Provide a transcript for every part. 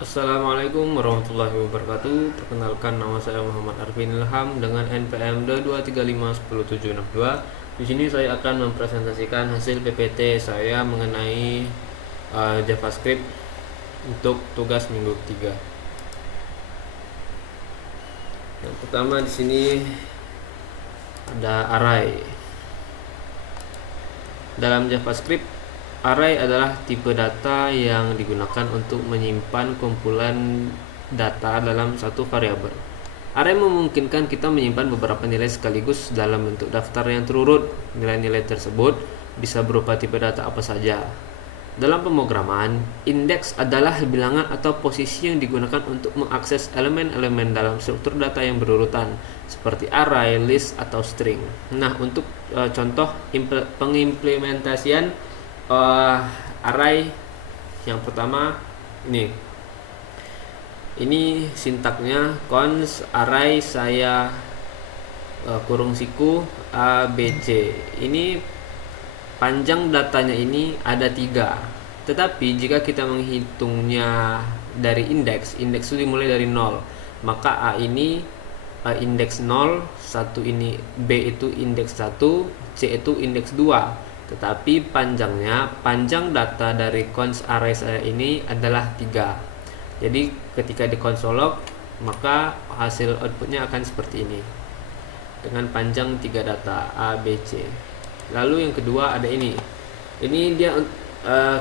Assalamualaikum warahmatullahi wabarakatuh. Perkenalkan, nama saya Muhammad Arfin Ilham dengan NPM 2351072. Di sini saya akan mempresentasikan hasil PPT saya mengenai JavaScript untuk tugas minggu ketiga. Yang pertama di sini ada array. Dalam JavaScript, array adalah tipe data yang digunakan untuk menyimpan kumpulan data dalam satu variabel. Array memungkinkan kita menyimpan beberapa nilai sekaligus dalam bentuk daftar yang terurut. Nilai-nilai tersebut bisa berupa tipe data apa saja. Dalam pemrograman, indeks adalah bilangan atau posisi yang digunakan untuk mengakses elemen-elemen dalam struktur data yang berurutan, seperti array, list, atau string. Nah, untuk contoh pengimplementasian array yang pertama ini sintaknya cons array saya kurung siku abc. Ini panjang datanya ini ada 3, tetapi jika kita menghitungnya dari indeks itu dimulai dari 0, maka a ini indeks 0, 1 ini b itu indeks 1, c itu indeks 2. Tetapi panjang data dari cons array saya ini adalah 3. Jadi ketika di console log, maka hasil outputnya akan seperti ini dengan panjang 3 data A, B, C. Lalu yang kedua ada ini dia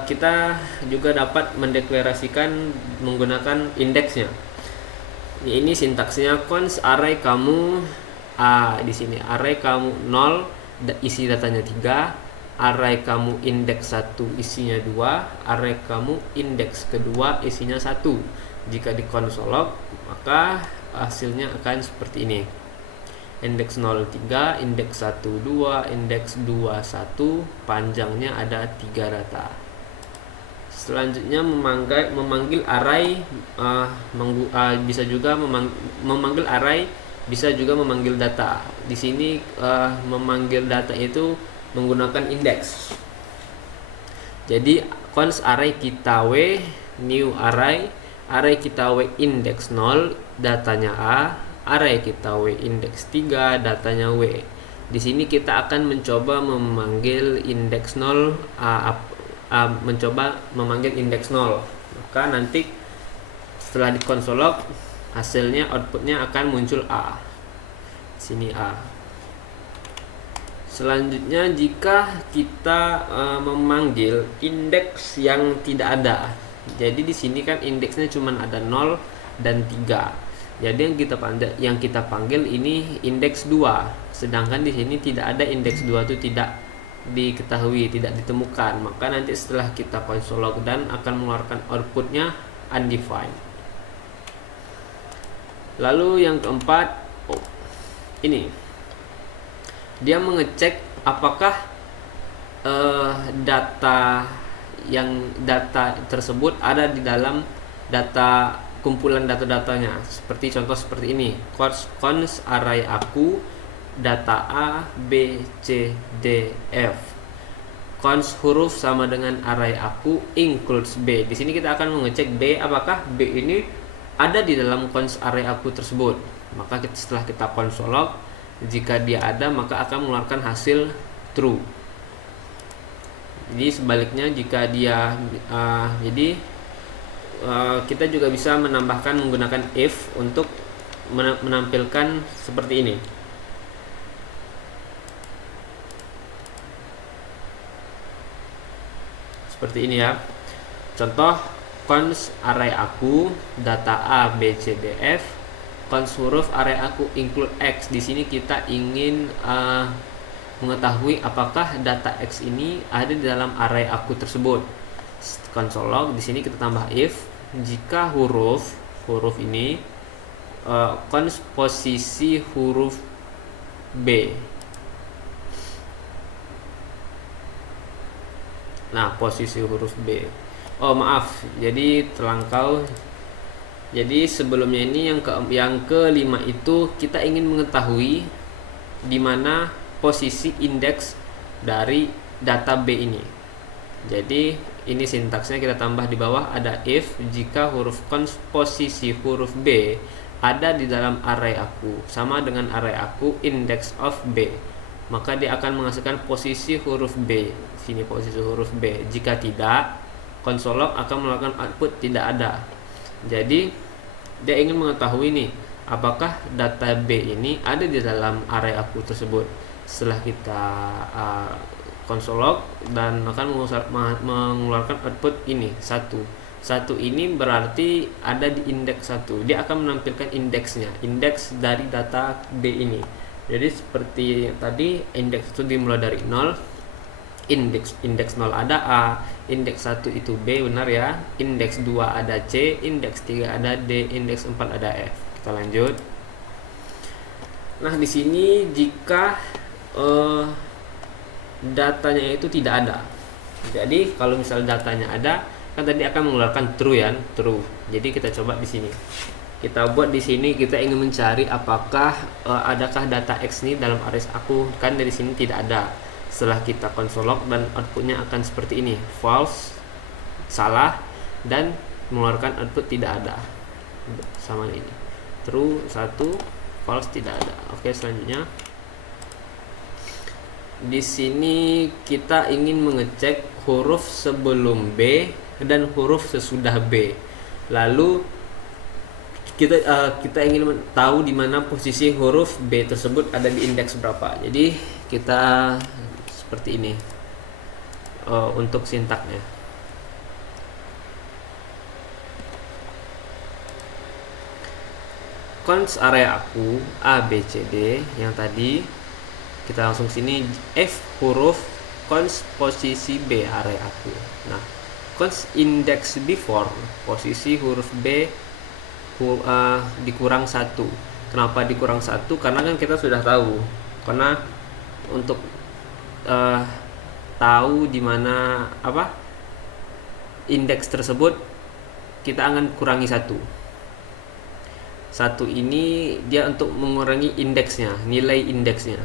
kita juga dapat mendeklarasikan menggunakan indeksnya. Ini sintaksnya cons array kamu A, di sini array kamu 0, isi datanya 3. Array kamu indeks 1 isinya 2, array kamu indeks kedua isinya 1. Jika di console log, maka hasilnya akan seperti ini. Indeks 03, indeks 12, indeks 21, panjangnya ada 3 data. Selanjutnya memanggil array, bisa juga memanggil array, bisa juga memanggil data. Di sini memanggil data itu menggunakan indeks. Jadi cons array kita w, new array kita w indeks 0, datanya a, array kita w indeks 3, datanya w. Di sini kita akan mencoba memanggil indeks 0, mencoba memanggil indeks 0. Maka nanti setelah di console log, hasilnya outputnya akan muncul a. Sini a. Selanjutnya jika kita memanggil indeks yang tidak ada. Jadi di sini kan indeksnya cuma ada 0 dan 3. Jadi yang kita panggil ini indeks 2. Sedangkan di sini tidak ada indeks 2, itu tidak diketahui, tidak ditemukan. Maka nanti setelah kita console log dan akan mengeluarkan outputnya undefined. Lalu yang keempat, ini dia mengecek apakah data tersebut ada di dalam kumpulan data-datanya. Seperti contoh seperti ini, cons array aku data A, B, C, D, F. Cons huruf sama dengan array aku includes B. Di sini kita akan mengecek B, apakah B ini ada di dalam cons array aku tersebut. Maka setelah kita console log, jika dia ada, maka akan mengeluarkan hasil true. Jadi sebaliknya jika dia kita juga bisa menambahkan menggunakan if untuk menampilkan seperti ini. Seperti ini ya. Contoh cons array aku data A, B, C, D, F. Cons huruf array aku include X. Di sini kita ingin mengetahui apakah data X ini ada di dalam array aku tersebut. Console log, di sini kita tambah if jika huruf ini cons posisi huruf B. Nah, posisi huruf B. Oh, maaf. Jadi terlangkau. Jadi sebelumnya ini yang kelima itu kita ingin mengetahui di mana posisi indeks dari data B ini. Jadi ini sintaksnya kita tambah di bawah, ada if jika huruf cons posisi huruf B ada di dalam array aku sama dengan array aku index of B, maka dia akan menghasilkan posisi huruf B. Sini posisi huruf B. Jika tidak, console log akan melakukan output tidak ada. Jadi dia ingin mengetahui nih, apakah data B ini ada di dalam array aku tersebut. Setelah kita console log dan akan mengeluarkan output ini satu ini berarti ada di indeks 1. Dia akan menampilkan indeksnya, indeks dari data B ini. Jadi seperti tadi, indeks itu dimulai dari 0, indeks 0 ada A, indeks 1 itu B, benar ya, indeks 2 ada C, indeks 3 ada D, indeks 4 ada F. Kita lanjut. Nah, di sini jika datanya itu tidak ada. Jadi kalau misal datanya ada, kan tadi akan mengeluarkan true ya, true. Jadi kita coba di sini. Kita buat di sini, kita ingin mencari apakah adakah data X ini dalam array aku. Kan dari sini tidak ada. Setelah kita console log dan outputnya akan seperti ini, false, salah, dan mengeluarkan output tidak ada. Sama ini. True 1, false tidak ada. Oke, selanjutnya. Di sini kita ingin mengecek huruf sebelum B dan huruf sesudah B. Lalu kita ingin tahu di mana posisi huruf B tersebut ada di indeks berapa. Jadi kita seperti ini untuk sintaknya. Cons area aku A B C D yang tadi, kita langsung sini F huruf cons posisi B area aku. Nah, cons index before posisi huruf B dikurang 1. Kenapa dikurang 1? Karena kan kita sudah tahu. Karena untuk tahu di mana indeks tersebut, kita akan kurangi 1. 1 ini dia untuk mengurangi indeksnya, nilai indeksnya.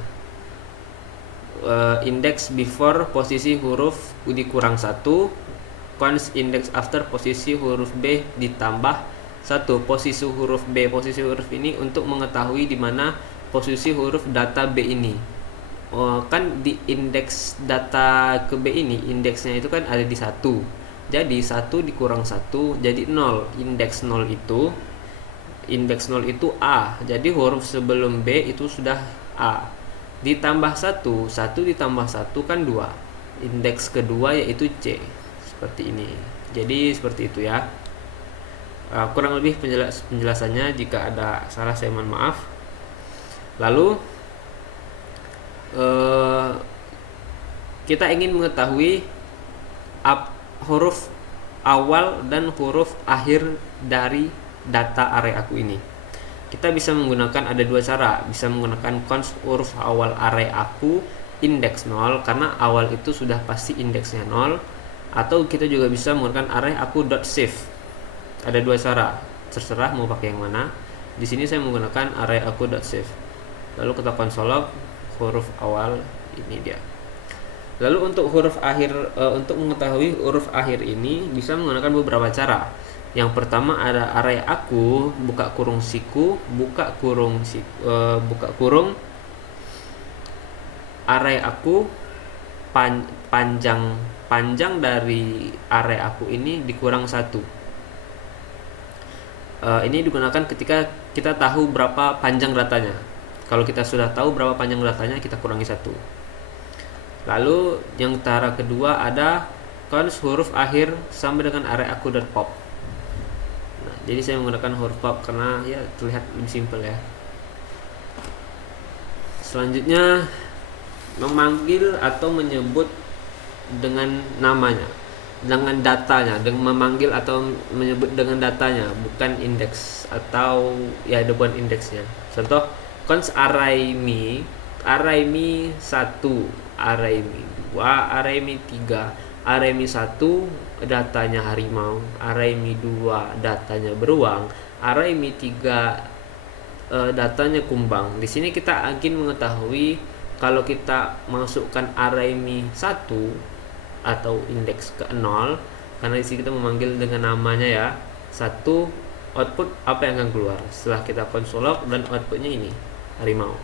Index before posisi huruf dikurang 1, cons index after posisi huruf B ditambah 1. Posisi huruf B, posisi huruf ini untuk mengetahui di mana posisi huruf data B ini. Kan di indeks data ke B ini, indeksnya itu kan ada di 1. Jadi 1 dikurang 1 jadi 0. Indeks 0 itu A. Jadi huruf sebelum B itu sudah A. Ditambah 1 ditambah 1 kan 2. Indeks kedua yaitu C. Seperti ini. Jadi seperti itu ya. Kurang lebih penjelasannya. Jika ada salah saya mohon maaf. Lalu kita ingin mengetahui huruf awal dan huruf akhir dari data array aku ini. Kita bisa menggunakan, ada dua cara. Bisa menggunakan cons huruf awal array aku indeks 0 karena awal itu sudah pasti indeksnya 0, atau kita juga bisa menggunakan array aku .save. Ada dua cara, terserah mau pakai yang mana. Di sini saya menggunakan array aku .save. Lalu kita console log huruf awal, ini dia. Lalu untuk huruf akhir, untuk mengetahui huruf akhir ini bisa menggunakan beberapa cara. Yang pertama ada array aku buka kurung siku buka kurung array aku panjang dari array aku ini dikurang 1. Ini digunakan ketika kita tahu berapa panjang datanya. Kalau kita sudah tahu berapa panjang datanya, kita kurangi 1. Lalu yang cara kedua ada cons huruf akhir sama dengan array aku.pop. Nah, jadi saya menggunakan huruf pop karena ya terlihat lebih simpel ya. Selanjutnya memanggil atau menyebut dengan namanya, dengan datanya, dengan memanggil atau menyebut dengan datanya, bukan indeks atau ya ada bukan indeksnya. Contoh cons array me 1, array me 2, array me 3, array me 1 datanya harimau, array me 2 datanya beruang, array me 3 datanya kumbang. Di sini kita ingin mengetahui kalau kita masukkan array me 1 atau indeks ke 0, karena di sini kita memanggil dengan namanya ya. Satu, output apa yang akan keluar setelah kita console log, dan outputnya ini harimau.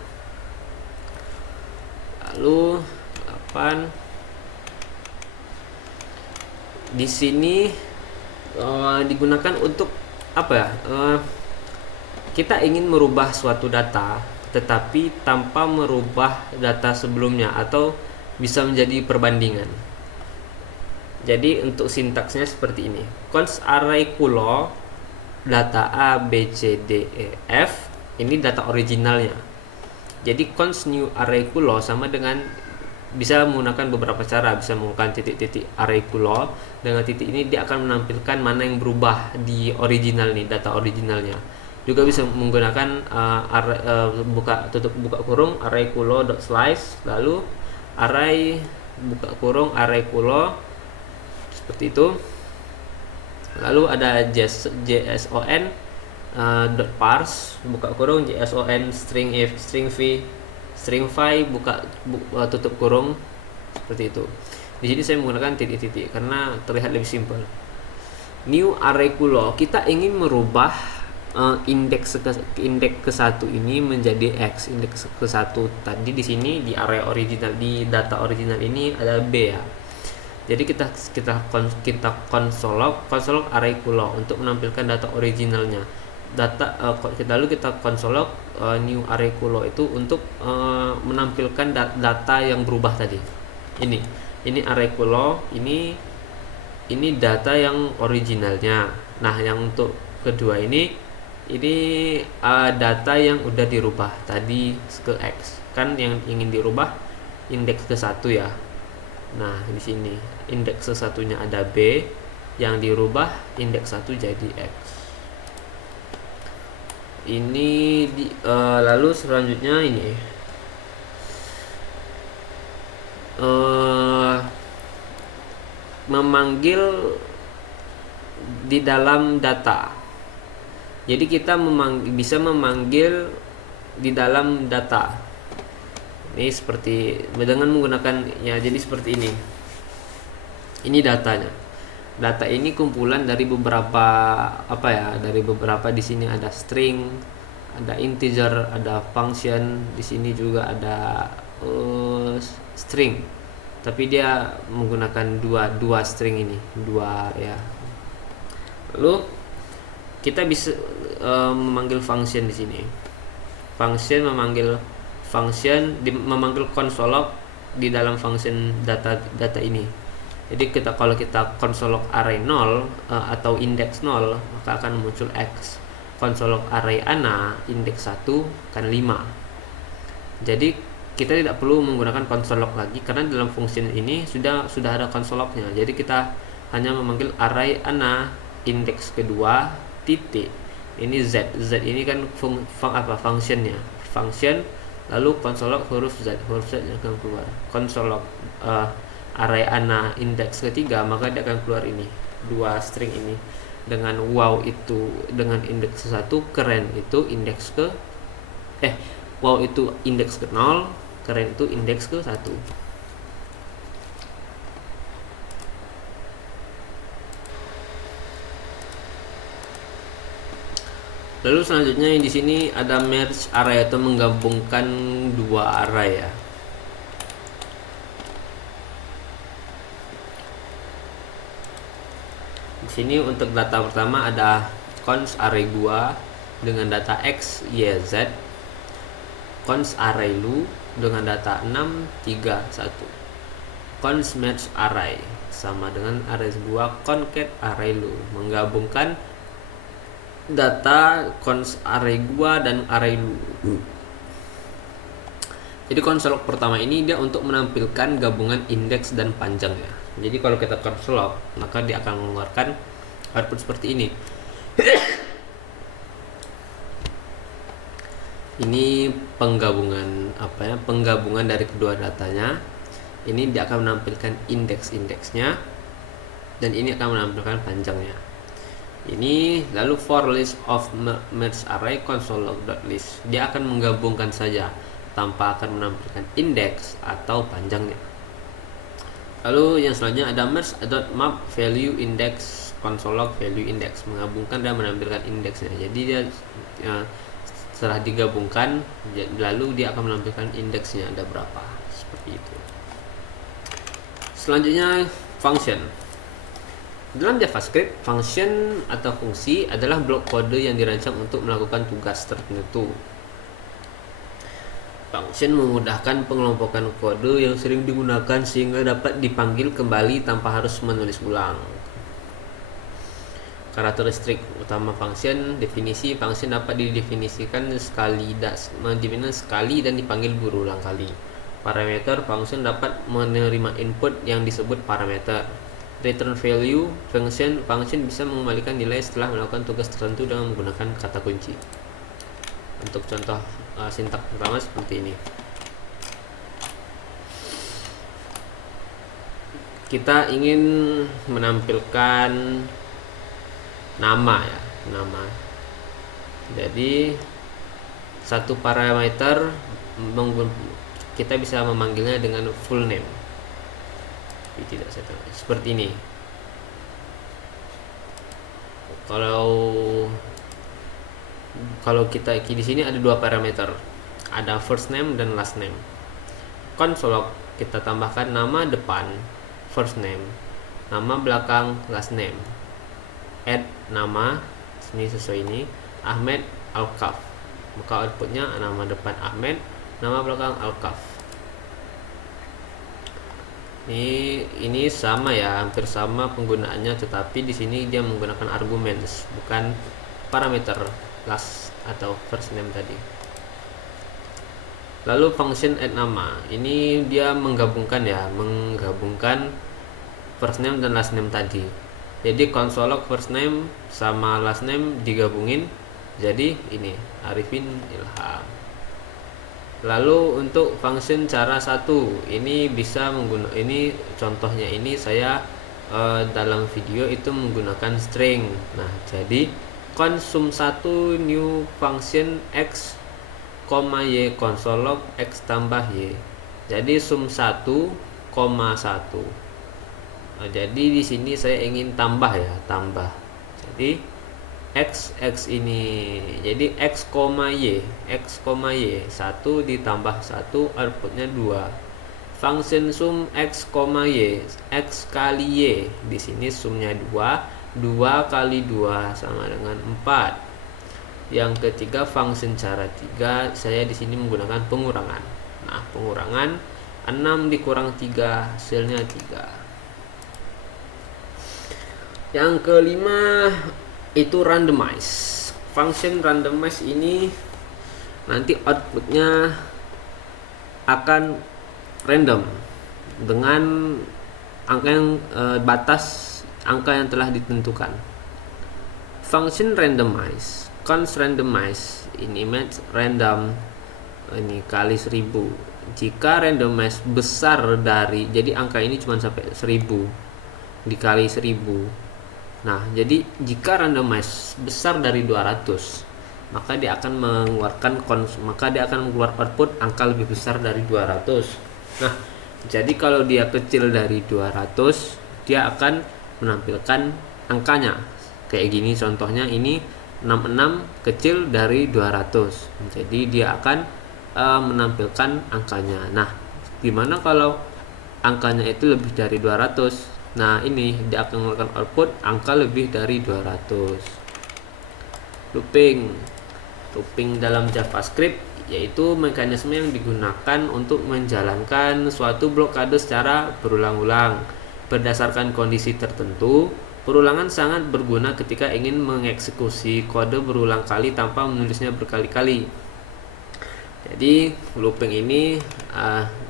Lalu 8 di sini digunakan untuk apa ya? Kita ingin merubah suatu data tetapi tanpa merubah data sebelumnya, atau bisa menjadi perbandingan. Jadi untuk sintaksnya seperti ini. Const array kulo data A, B, C, D, E, F, ini data originalnya. Jadi const new array kulo sama dengan, bisa menggunakan beberapa cara, bisa menggunakan titik-titik array kulo. Dengan titik ini dia akan menampilkan mana yang berubah di original nih, data originalnya. Juga bisa menggunakan buka kurung array kulo dot slice, lalu array buka kurung array kulo seperti itu. Lalu ada JSON dot parse buka kurung JSON string if string v string v tutup kurung, seperti itu. Di sini saya menggunakan titik-titik karena terlihat lebih simpel. New array kulo, kita ingin merubah indeks ke satu ini menjadi x. Indeks ke satu tadi di sini di array original, di data original ini ada b ya. Jadi kita console log array kulo untuk menampilkan data originalnya. Lalu kita console log new array kulo itu untuk menampilkan data yang berubah tadi. Ini array kulo, ini data yang originalnya. Nah, yang untuk kedua ini data yang udah dirubah tadi ke x. Kan yang ingin dirubah indeks ke satu ya. Nah, di sini indeks ke satunya ada b, yang dirubah indeks 1 jadi x. Ini lalu selanjutnya ini memanggil di dalam data. Jadi kita bisa memanggil di dalam data. Ini seperti dengan menggunakan ya, jadi seperti ini. Ini datanya. Data ini kumpulan dari beberapa dari beberapa, di sini ada string, ada integer, ada function, di sini juga ada string. Tapi dia menggunakan dua string ini, dua ya. Lalu kita bisa memanggil function di sini. Memanggil console log di dalam function data ini. Jadi kalau kita console log array 0 atau index 0, maka akan muncul x. Console log array ana index 1 kan 5. Jadi kita tidak perlu menggunakan console log lagi karena dalam function ini sudah ada console lognya. Jadi kita hanya memanggil array ana indeks kedua titik. Ini z ini kan functionnya. Function lalu console log huruf z yang akan keluar. Console log array ana indeks ketiga, maka dia akan keluar ini dua string ini dengan wow itu dengan indeks 1, keren itu indeks ke wow itu indeks ke 0, keren itu indeks ke 1. Lalu selanjutnya di sini ada merge array atau menggabungkan dua array ya. Di sini untuk data pertama ada const array 2 dengan data x, y, z. Const array lu dengan data 6, 3, 1. Const merge array sama dengan array 2 concat array lu, menggabungkan data const array 2 dan array lu. Jadi console log pertama ini dia untuk menampilkan gabungan indeks dan panjang ya. Jadi kalau kita console log, maka dia akan mengeluarkan output seperti ini. Ini penggabungan penggabungan dari kedua datanya. Ini dia akan menampilkan indeks-indeksnya, dan ini akan menampilkan panjangnya. Ini lalu for list of merge array console log.list, dia akan menggabungkan saja tanpa akan menampilkan indeks atau panjangnya. Lalu yang selanjutnya ada merge.map value index console log value index, menggabungkan dan menampilkan indeksnya. Jadi dia setelah digabungkan lalu dia akan menampilkan indeksnya ada berapa, seperti itu. Selanjutnya function. Dalam JavaScript, function atau fungsi adalah blok kode yang dirancang untuk melakukan tugas tertentu. Function memudahkan pengelompokan kode yang sering digunakan sehingga dapat dipanggil kembali tanpa harus menulis ulang. Karakteristik utama function. Definisi function dapat didefinisikan sekali dan dipanggil berulang kali. Parameter function dapat menerima input yang disebut parameter. Return value function bisa mengembalikan nilai setelah melakukan tugas tertentu dengan menggunakan kata kunci. Untuk contoh sintak pertama seperti ini. Kita ingin menampilkan nama ya, nama. Jadi satu parameter kita bisa memanggilnya dengan full name. Tidak seperti ini. Kalau kita di sini ada dua parameter, ada first name dan last name. Console kita tambahkan nama depan first name, nama belakang last name. Add nama, sini sesuai ini, Ahmed Alkaf. Maka outputnya nama depan Ahmed, nama belakang Alkaf. Ini sama ya, hampir sama penggunaannya, tetapi di sini dia menggunakan arguments bukan parameter last atau first name tadi. Lalu function add nama, ini dia menggabungkan first name dan last name tadi. Jadi console log first name sama last name digabungin jadi ini Arifin Ilham. Lalu untuk function cara satu, ini bisa menggunakan, ini contohnya ini saya dalam video itu menggunakan string. Nah, jadi konsum 1 new function x, y console log x tambah y. Jadi sum 1, 1. Nah, jadi di sini saya ingin tambah ya, tambah. Jadi x ini, jadi x, y 1 ditambah 1 outputnya 2. Function sum x, y x kali y, di sini sumnya 2 kali 2 sama dengan 4. Yang ketiga function cara 3, saya di sini menggunakan pengurangan. Nah, pengurangan 6 dikurang 3 hasilnya 3. Yang kelima itu randomize. Function randomize ini nanti outputnya akan random dengan angka yang batas angka yang telah ditentukan. Function randomize, const randomize, ini match random ini kali 1000. Jika randomize besar dari, jadi angka ini cuma sampai 1000 dikali 1000. Nah, jadi jika randomize besar dari 200, maka dia akan mengeluarkan output angka lebih besar dari 200. Nah, jadi kalau dia kecil dari 200, dia akan menampilkan angkanya. Kayak gini contohnya, ini 66 kecil dari 200. Jadi dia akan menampilkan angkanya. Nah, gimana kalau angkanya itu lebih dari 200? Nah, ini dia akan mengeluarkan output angka lebih dari 200. Looping dalam JavaScript yaitu mekanisme yang digunakan untuk menjalankan suatu blokade secara berulang-ulang berdasarkan kondisi tertentu. Perulangan sangat berguna ketika ingin mengeksekusi kode berulang kali tanpa menulisnya berkali-kali. Jadi looping ini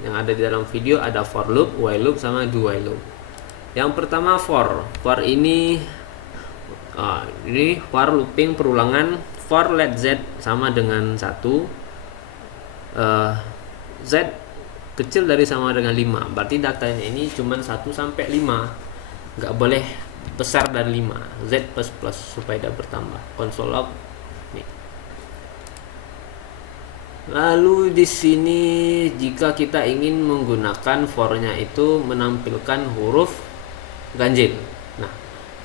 yang ada di dalam video ada for loop, while loop, sama do while loop. Yang pertama for ini for looping perulangan. For let z sama dengan 1, z kecil dari sama dengan 5, berarti datanya ini cuma 1 sampai 5, nggak boleh besar dari 5, z plus supaya tidak bertambah. Console log nih. Lalu di sini jika kita ingin menggunakan for-nya itu menampilkan huruf ganjil. Nah,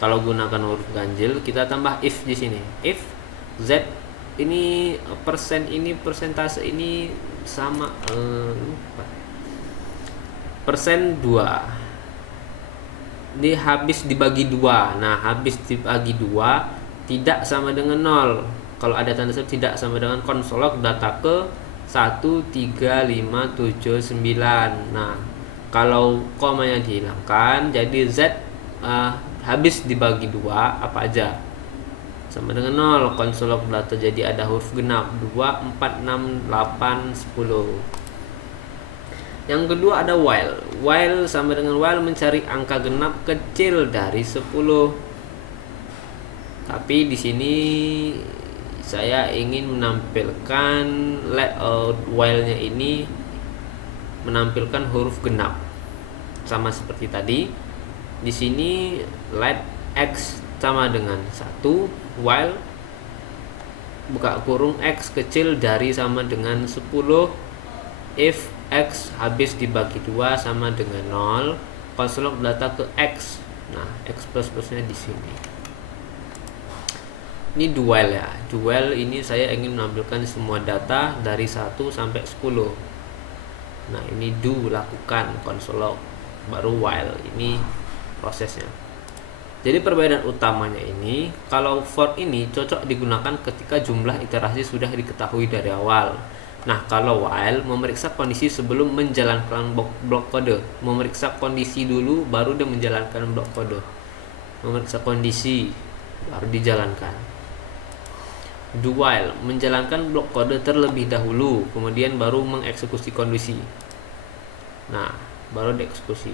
kalau gunakan huruf ganjil kita tambah if di sini. If z ini persen ini persentase ini sama persen 2 ini habis dibagi 2. Nah, habis dibagi 2 tidak sama dengan 0. Kalau ada tanda seru tidak sama dengan konsolog data ke 13579. Nah, kalau komanya dihilangkan jadi Z habis dibagi 2 apa aja sama dengan 0. Konsolog data jadi ada huruf genap 2, 4, 6, 8, 10. Yang kedua ada while. While sama dengan while mencari angka genap kecil dari 10. Tapi di sini saya ingin menampilkan layout while-nya ini menampilkan huruf genap. Sama seperti tadi. Di sini let x sama dengan 1 while buka kurung x kecil dari sama dengan 10 if x habis dibagi 2 sama dengan 0 konsolog data ke x. Nah, x plus-plusnya di sini. Ini dual ya. Dual ini saya ingin menampilkan semua data dari 1 sampai 10. Nah, ini do lakukan konsolog baru while. Ini prosesnya. Jadi perbedaan utamanya ini, kalau for ini cocok digunakan ketika jumlah iterasi sudah diketahui dari awal. Nah, kalau while memeriksa kondisi sebelum menjalankan blok kode. Memeriksa kondisi dulu baru dia menjalankan blok kode. Memeriksa kondisi baru dijalankan. Do while menjalankan blok kode terlebih dahulu, kemudian baru mengeksekusi kondisi. Nah, baru dieksekusi.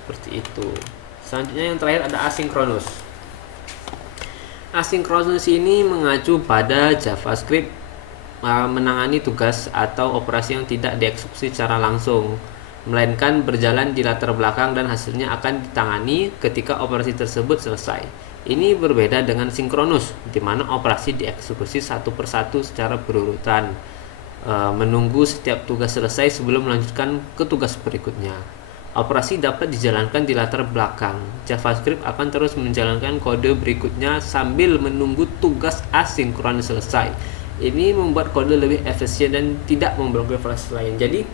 Seperti itu. Selanjutnya yang terakhir ada asinkronus. Asinkronus ini mengacu pada JavaScript menangani tugas atau operasi yang tidak dieksekusi secara langsung, melainkan berjalan di latar belakang dan hasilnya akan ditangani ketika operasi tersebut selesai. Ini berbeda dengan sinkronus, di mana operasi dieksekusi satu persatu secara berurutan, menunggu setiap tugas selesai sebelum melanjutkan ke tugas berikutnya. Operasi dapat dijalankan di latar belakang. JavaScript akan terus menjalankan kode berikutnya sambil menunggu tugas asinkron selesai. Ini membuat kode lebih efisien dan tidak memblokir proses lain. Jadi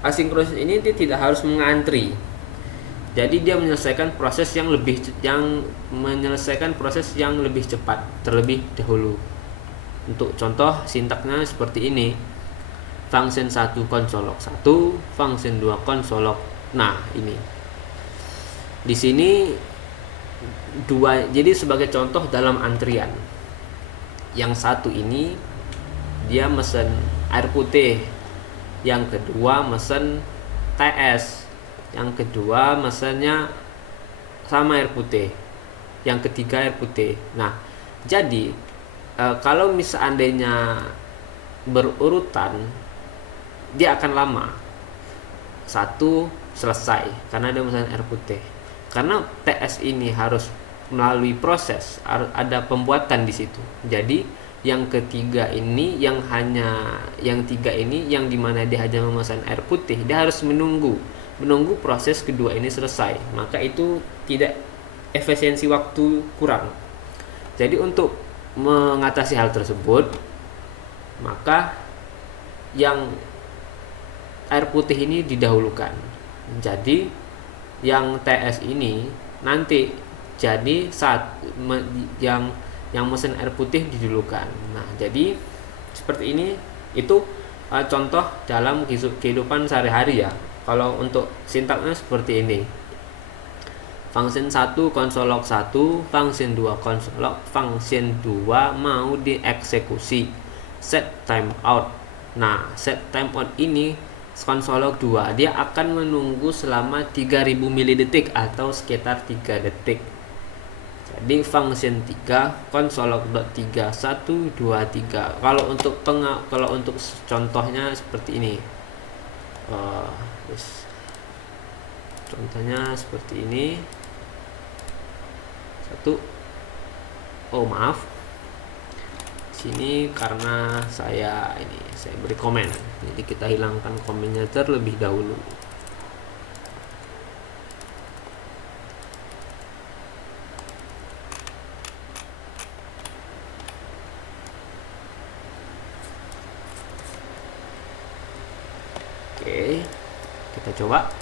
asinkronus ini tidak harus mengantri. Jadi dia menyelesaikan proses yang lebih cepat terlebih dahulu. Untuk contoh sintaknya seperti ini. Function 1 konsolog 1, function 2 konsolog. Nah, ini. Di sini jadi sebagai contoh dalam antrian. Yang satu ini dia mesen air putih. Yang kedua mesen TS. Yang kedua mesennya sama air putih. Yang ketiga air putih. Nah, jadi kalau seandainya berurutan dia akan lama. Satu selesai karena dia mesen air putih. Karena TS ini harus melalui proses, ada pembuatan di situ. Jadi yang ketiga ini yang tiga ini yang dimana dia hanya memesan air putih, dia harus menunggu proses kedua ini selesai. Maka itu tidak efisiensi waktu kurang. Jadi untuk mengatasi hal tersebut, maka yang air putih ini didahulukan. Jadi yang TS ini nanti jadi saat yang mesin air putih didulukan. Nah, jadi seperti ini itu contoh dalam kehidupan sehari-hari ya. Kalau untuk sintaknya seperti ini. Function 1 konsolog 1, function 2 konsolog, function 2 mau dieksekusi. Set timeout. Nah, set timeout ini konsolog 2 dia akan menunggu selama 3000 milidetik atau sekitar 3 detik. Jadi function 3 konsolog.3 1 2 3. Kalau untuk contohnya seperti ini. Contohnya seperti ini. Sini karena saya beri komen, jadi kita hilangkan komennya terlebih dahulu. Oke, kita coba.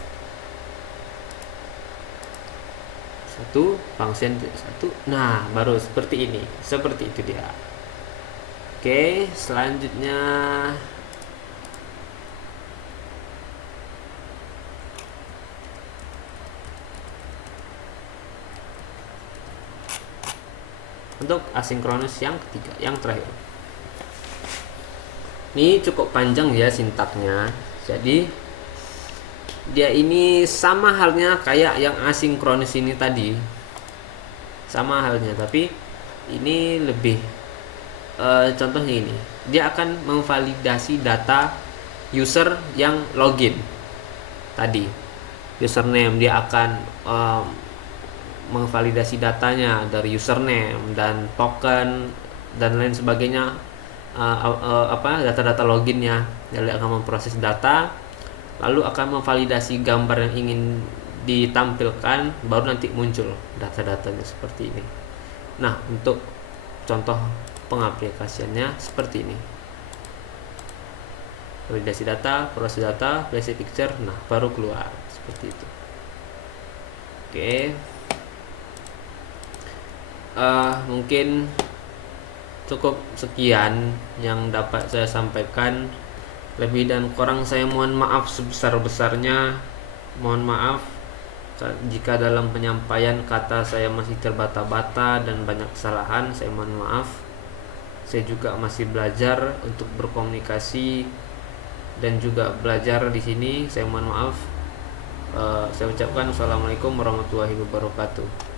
Function 1. Nah, baru seperti ini. Seperti itu dia. Oke, selanjutnya untuk asinkronus yang ketiga, yang terakhir. Ini cukup panjang ya sintaknya. Jadi dia ini sama halnya kayak yang asinkronus ini tadi. Sama halnya, tapi ini lebih contohnya ini. Dia akan memvalidasi data user yang login tadi. Username, dia akan memvalidasi datanya dari username dan token dan lain sebagainya, data-data loginnya. Dia akan memproses data, lalu akan memvalidasi gambar yang ingin ditampilkan, baru nanti muncul data-datanya seperti ini. Nah, untuk contoh pengaplikasiannya seperti ini. Validasi data, proses data, place picture, nah baru keluar seperti itu. Oke. Mungkin cukup sekian yang dapat saya sampaikan. Lebih dan kurang saya mohon maaf sebesar-besarnya. Mohon maaf jika dalam penyampaian kata saya masih terbata-bata dan banyak kesalahan. Saya mohon maaf. Saya juga masih belajar untuk berkomunikasi dan juga belajar di sini. Saya mohon maaf. Saya ucapkan assalamualaikum warahmatullahi wabarakatuh.